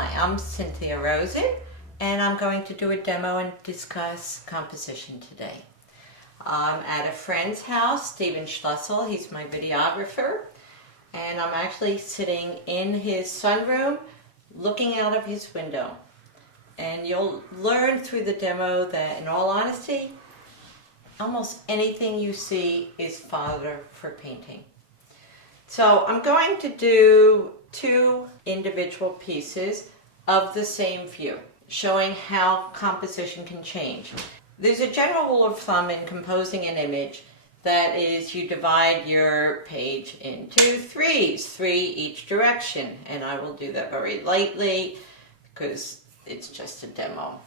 Hi, I'm Cynthia Rosen, and I'm going to do a demo and discuss composition today. I'm at a friend's house, Steven Schlussel. He's my videographer, and I'm actually sitting in his sunroom looking out of his window. And you'll learn through the demo that, in all honesty, almost anything you see is fodder for painting. So I'm going to do two individual pieces of the same view, showing how composition can change. There's a general rule of thumb in composing an image that is you divide your page into threes, three each direction, and I will do that very lightly because it's just a demo.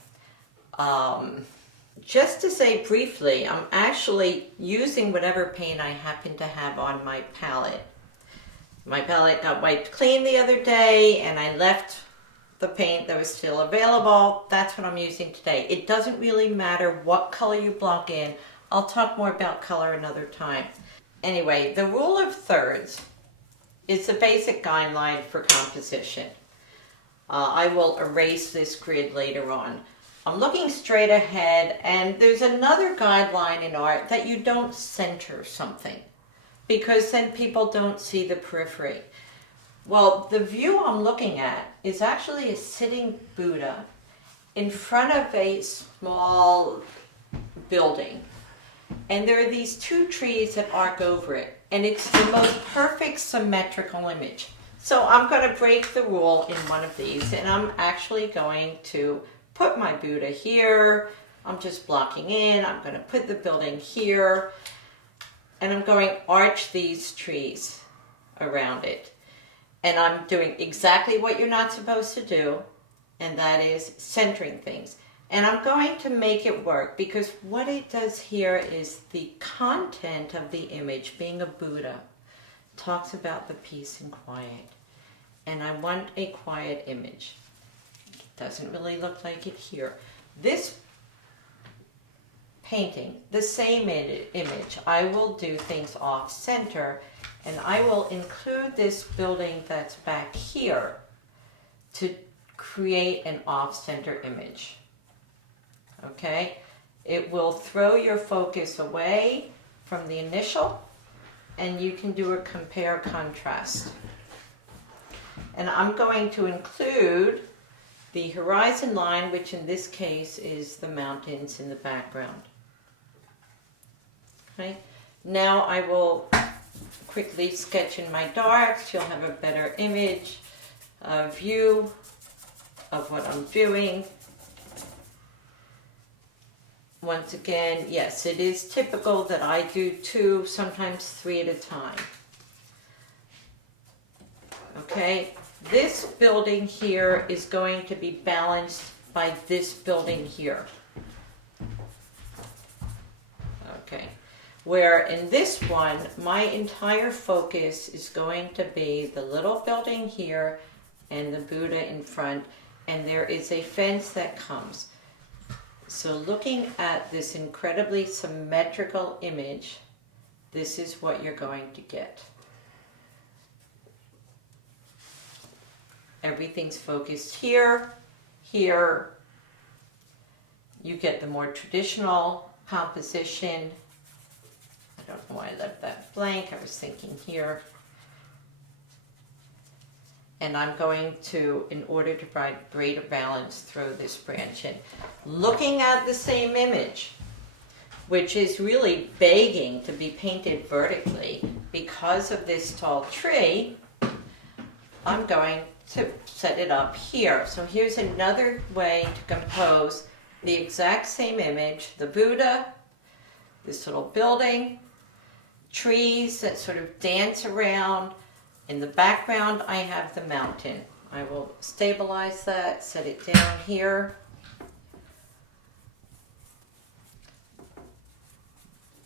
Just to say briefly, I'm actually using whatever paint I happen to have on my palette. My palette got wiped clean the other day and I left the paint that was still available. That's what I'm using today. It doesn't really matter what color you block in. I'll talk more about color another time. Anyway, the rule of thirds is the basic guideline for composition. I will erase this grid later on. I'm looking straight ahead, and there's another guideline in art that you don't center something, because then people don't see the periphery. Well, the view I'm looking at is actually a sitting Buddha in front of a small building. And there are these two trees that arc over it, and it's the most perfect symmetrical image. So I'm going to break the rule in one of these, and I'm actually going to put my Buddha here. I'm just blocking in. I'm going to put the building here. And I'm going to arch these trees around it. And I'm doing exactly what you're not supposed to do, and that is centering things. And I'm going to make it work because what it does here is the content of the image, being a Buddha, talks about the peace and quiet. And I want a quiet image. It doesn't really look like it here. This painting, the same image, I will do things off center, and I will include this building that's back here to create an off center image. Okay? It will throw your focus away from the initial, and you can do a compare contrast. And I'm going to include the horizon line, which in this case is the mountains in the background. Okay. Now I will quickly sketch in my darks. You'll have a better image, view of what I'm doing. Once again, yes, it is typical that I do two, sometimes three at a time. Okay, this building here is going to be balanced by this building here. Okay. Where in this one, my entire focus is going to be the little building here and the Buddha in front, and there is a fence that comes. So looking at this incredibly symmetrical image, this is what you're going to get. Everything's focused here, here. You get the more traditional composition. I don't know why I left that blank. I was thinking here. And I'm going to, in order to provide greater balance, throw this branch in. Looking at the same image, which is really begging to be painted vertically because of this tall tree, I'm going to set it up here. So here's another way to compose the exact same image, the Buddha, this little building, trees that sort of dance around. In the background, I have the mountain. I will stabilize that, set it down here.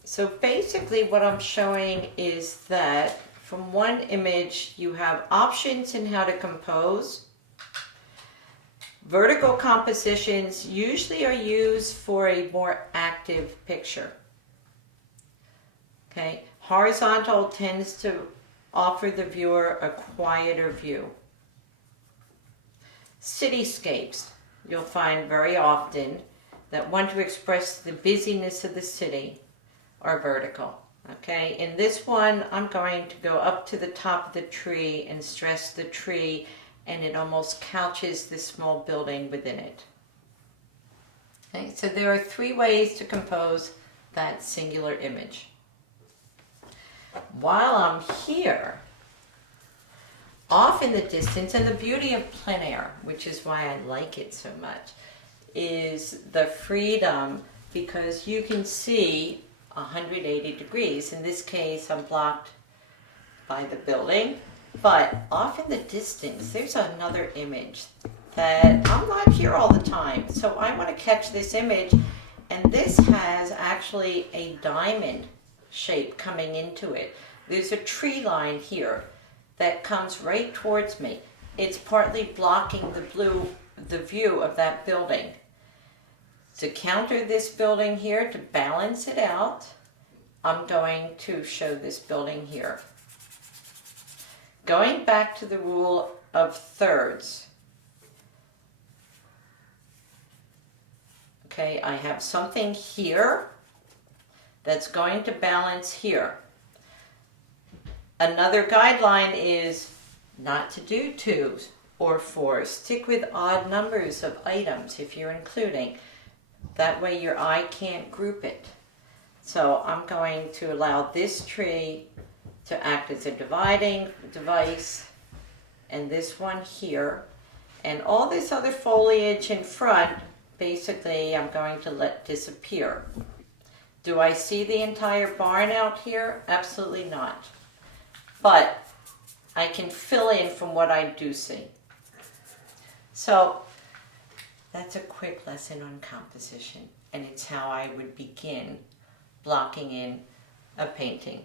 So basically what I'm showing is that from one image, you have options in how to compose. Vertical compositions usually are used for a more active picture. Okay, horizontal tends to offer the viewer a quieter view. cityscapes, you'll find very often that want to express the busyness of the city are vertical. Okay, in this one, I'm going to go up to the top of the tree and stress the tree, and it almost couches this small building within it. Okay, so there are 3 ways to compose that singular image. While I'm here, off in the distance, and the beauty of plein air, which is why I like it so much, is the freedom, because you can see 180 degrees. In this case, I'm blocked by the building, but off in the distance, there's another image that I'm not here all the time. So I want to catch this image, and this has actually a diamond shape coming into it. There's a tree line here that comes right towards me. It's partly blocking the view of that building. To counter this building here, to balance it out, I'm going to show this building here. Going back to the rule of thirds. Okay, I have something here that's going to balance here. Another guideline is not to do 2s or 4s. Stick with odd numbers of items if you're including. That way your eye can't group it. So I'm going to allow this tree to act as a dividing device, and this one here. And all this other foliage in front, basically I'm going to let disappear. Do I see the entire barn out here? Absolutely not. But I can fill in from what I do see. So that's a quick lesson on composition, and it's how I would begin blocking in a painting.